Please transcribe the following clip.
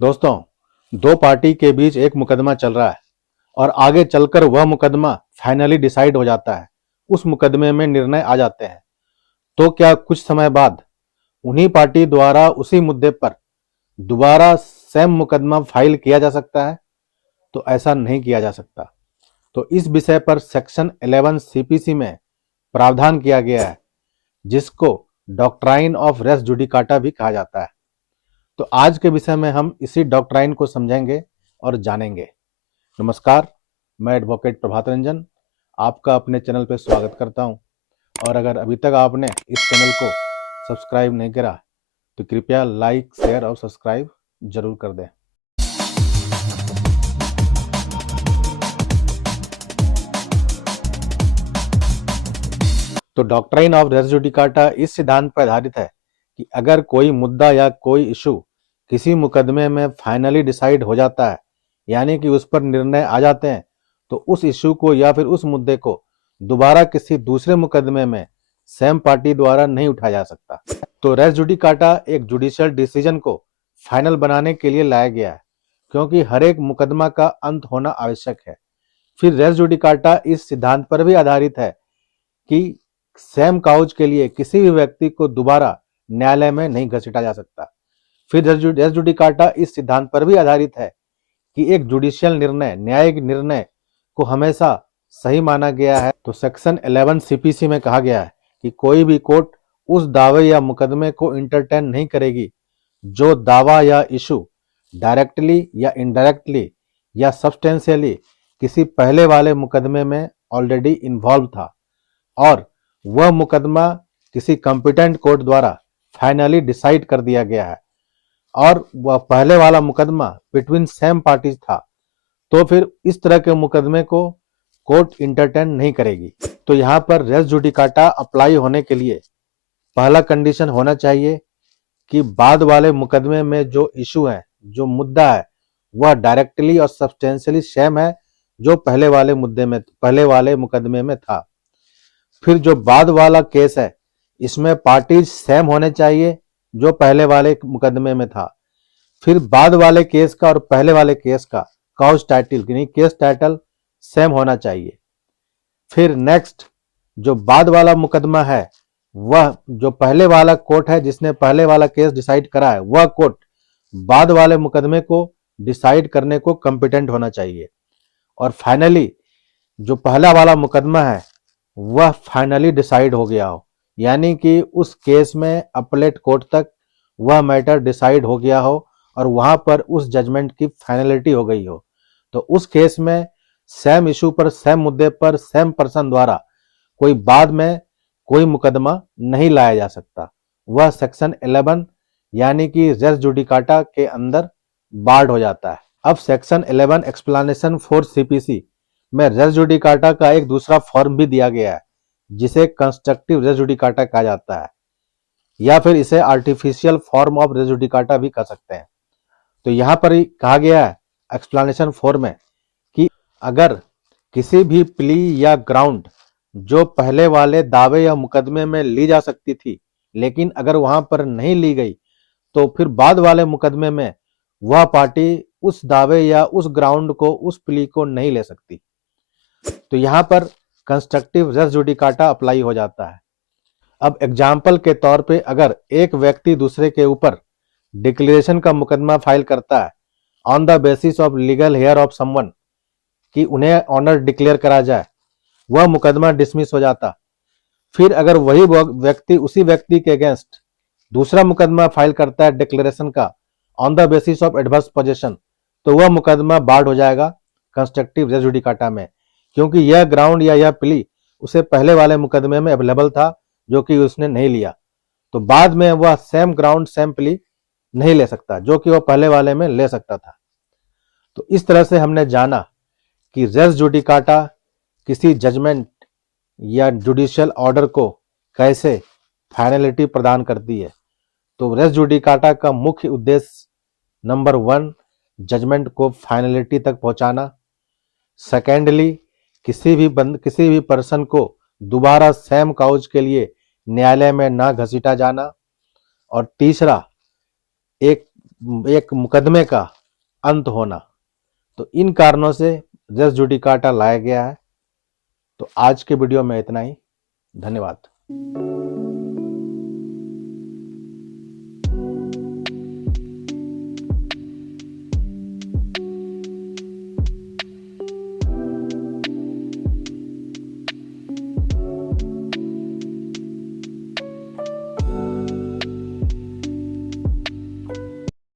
दोस्तों, दो पार्टी के बीच एक मुकदमा चल रहा है और आगे चलकर वह मुकदमा फाइनली डिसाइड हो जाता है। उस मुकदमे में निर्णय आ जाते हैं। तो क्या कुछ समय बाद उन्हीं पार्टी द्वारा उसी मुद्दे पर दोबारा सेम मुकदमा फाइल किया जा सकता है? तो ऐसा नहीं किया जा सकता। तो इस विषय पर सेक्शन 11 सीपीसी में प्रावधान किया गया है, जिसको डॉक्ट्राइन ऑफ रेस जुडिकाटा भी कहा जाता है। तो आज के विषय में हम इसी डॉक्ट्राइन को समझेंगे और जानेंगे। नमस्कार, मैं एडवोकेट प्रभात रंजन आपका अपने चैनल पर स्वागत करता हूं। और अगर अभी तक आपने इस चैनल को सब्सक्राइब नहीं करा तो कृपया लाइक, शेयर और सब्सक्राइब जरूर कर दें। तो डॉक्ट्राइन ऑफ रेस जुडिकाटा इस सिद्धांत पर आधारित है कि अगर कोई मुद्दा या कोई इशू किसी मुकदमे में फाइनली डिसाइड हो जाता है, यानी कि उस पर निर्णय आ जाते हैं, तो उस इशू को या फिर उस मुद्दे को दोबारा किसी दूसरे मुकदमे में सेम पार्टी द्वारा नहीं उठाया जा सकता। तो रेस जुडिकाटा एक जुडिशियल डिसीजन को फाइनल बनाने के लिए लाया गया है, क्योंकि हर एक मुकदमा का अंत होना आवश्यक है। फिर रेस जुडिकाटा इस सिद्धांत पर भी आधारित है कि सेम काउज के लिए किसी भी व्यक्ति को दोबारा न्यायालय में नहीं घसीटा जा सकता। फिर रेस जुडिकाटा इस सिद्धांत पर भी आधारित है कि एक जुडिशियल निर्णय, न्यायिक निर्णय को हमेशा सही माना गया है। तो सेक्शन 11 सीपीसी में कहा गया है कि कोई भी कोर्ट उस दावे या मुकदमे को इंटरटेन नहीं करेगी जो दावा या इशू डायरेक्टली या इनडायरेक्टली या सब्सटेंशियली किसी पहले वाले मुकदमे में ऑलरेडी इन्वॉल्व था और वह मुकदमा किसी कॉम्पिटेंट कोर्ट द्वारा फाइनली डिसाइड कर दिया गया है और वह पहले वाला मुकदमा बिटवीन सेम पार्टीज था। तो फिर इस तरह के मुकदमे को कोर्ट इंटरटेन नहीं करेगी। तो यहाँ पर रेस जुडिकाटा अप्लाई होने के लिए पहला कंडीशन होना चाहिए कि बाद वाले मुकदमे में जो इशू है, जो मुद्दा है, वह डायरेक्टली और सब्सटेंशियली सेम है जो पहले वाले मुकदमे में था। फिर जो बाद वाला केस है, इसमें पार्टीज सेम होने चाहिए जो पहले वाले मुकदमे में था। फिर बाद वाले केस का और पहले वाले केस का काउज टाइटल यानी केस टाइटल सेम होना चाहिए। फिर नेक्स्ट, जो बाद वाला मुकदमा है, वह जो पहले वाला कोर्ट है जिसने पहले वाला केस डिसाइड करा है, वह कोर्ट बाद वाले मुकदमे को डिसाइड करने को कॉम्पिटेंट होना चाहिए। और फाइनली जो पहला वाला मुकदमा है वह फाइनली डिसाइड हो गया हो, यानी कि उस केस में अपलेट कोर्ट तक वह मैटर डिसाइड हो गया हो और वहां पर उस जजमेंट की फाइनलिटी हो गई हो। तो उस केस में सेम इशू पर, सेम मुद्दे पर, सेम पर्सन द्वारा कोई बाद में कोई मुकदमा नहीं लाया जा सकता। वह सेक्शन 11 यानी कि रेस जुडिकाटा के अंदर बार्ड हो जाता है। अब सेक्शन 11 एक्सप्लेनेशन फॉर सीपीसी में रेस जुडिकाटा का एक दूसरा फॉर्म भी दिया गया है, जिसे कंस्ट्रक्टिव रेस जुडिकाटा कहा जाता है, या फिर इसे artificial form of res judicata भी कह सकते हैं। तो यहां पर ही कहा गया है एक्सप्लेनेशन 4 में कि अगर किसी भी प्ली या ग्राउंड जो पहले वाले दावे या मुकदमे में ली जा सकती थी, लेकिन अगर वहां पर नहीं ली गई, तो फिर बाद वाले मुकदमे में वह पार्टी उस दावे या उस ग्राउंड को, उस प्ली को नहीं ले सकती। तो यहां पर कंस्ट्रक्टिव रेस जुडिकाटा अप्लाई हो जाता है। अब एग्जाम्पल के तौर पे अगर एक व्यक्ति दूसरे के ऊपर डिक्लेरेशन का मुकदमा फाइल करता है on the basis of legal heir of someone कि उन्हें ऑनर डिक्लेयर करा जाए, वह मुकदमा डिसमिस हो जाता। फिर अगर वही व्यक्ति उसी व्यक्ति के अगेंस्ट दूसरा मुकदमा फाइल करता है डिक्लेरेशन का on the basis of adverse position, तो वह मुकदमा बार्ड हो जाएगा कंस्ट्रक्टिव रेस जुडिकाटा में, क्योंकि यह ग्राउंड या यह प्ली उसे पहले वाले मुकदमे में अवेलेबल था जो कि उसने नहीं लिया। तो बाद में वह सेम ग्राउंड, सेम प्ली नहीं ले सकता जो कि वह पहले वाले में ले सकता था। तो इस तरह से हमने जाना कि रेस जुडिकाटा किसी जजमेंट या जुडिशियल ऑर्डर को कैसे फाइनलिटी प्रदान करती है। तो रेस जुडिकाटा का मुख्य उद्देश्य नंबर 1, जजमेंट को फाइनलिटी तक पहुंचाना। सेकेंडली, किसी भी पर्सन को दोबारा सेम काउज के लिए न्यायालय में ना घसीटा जाना। और तीसरा, एक एक मुकदमे का अंत होना। तो इन कारणों से रेस जुडिकाटा लाया गया है। तो आज के वीडियो में इतना ही। धन्यवाद।